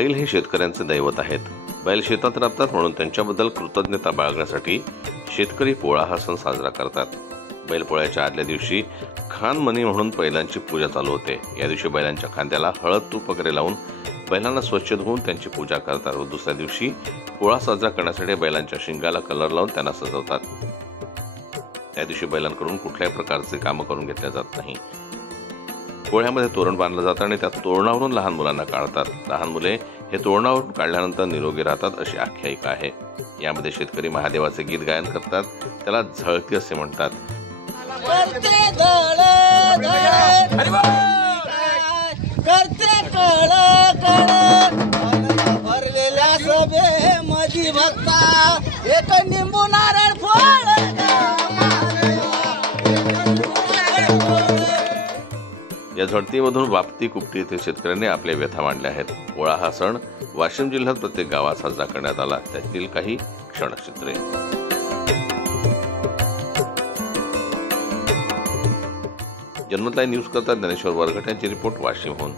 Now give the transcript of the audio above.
बैल हे शेतकऱ्यांचे दैवत आहेत. बैल शेतात राबतात म्हणून त्यांच्याबद्दल कृतज्ञता बाळगण्यासाठी शेतकरी पोळा हा सण साजरा करतात. बैलपोळ्याच्या आदल्या दिवशी खानमनी म्हणून बैलांची पूजा चालू होते. या दिवशी बैलांच्या खांद्याला हळद तूप वगैरे लावून बैलांना स्वच्छ धुवून त्यांची पूजा करतात व दुसऱ्या दिवशी पोळा साजरा करण्यासाठी बैलांच्या शिंगाला कलर लावून त्यांना सजवतात. त्या दिवशी बैलांकडून कुठल्याही प्रकारचे कामं करून घेतल्या जात नाही. पोळ्यामध्ये तोरण बांधलं जातं आणि त्या तोरणावरून लहान मुलांना काढतात. लहान मुले हे तोरणावरून काढल्यानंतर निरोगी राहतात अशी आख्यायिका आहे. यामध्ये शेतकरी महादेवाचे गीत गायन करतात. त्याला झळती असे म्हणतात. भरलेल्या सभे मधी भक्ता एक निंबू नारळ फळ. या झडतीमधून वापती कुपटी येथे शेतकऱ्यांनी आपल्या व्यथा मांडल्या आहेत. पोळा हा सण वाशिम जिल्ह्यात प्रत्येक गावात साजरा करण्यात आला. त्यातील काही क्षणचित्रे. जन्मत लाईव्ह न्यूज करता ज्ञानेश्वर वरघट यांची रिपोर्ट वाशिमहून.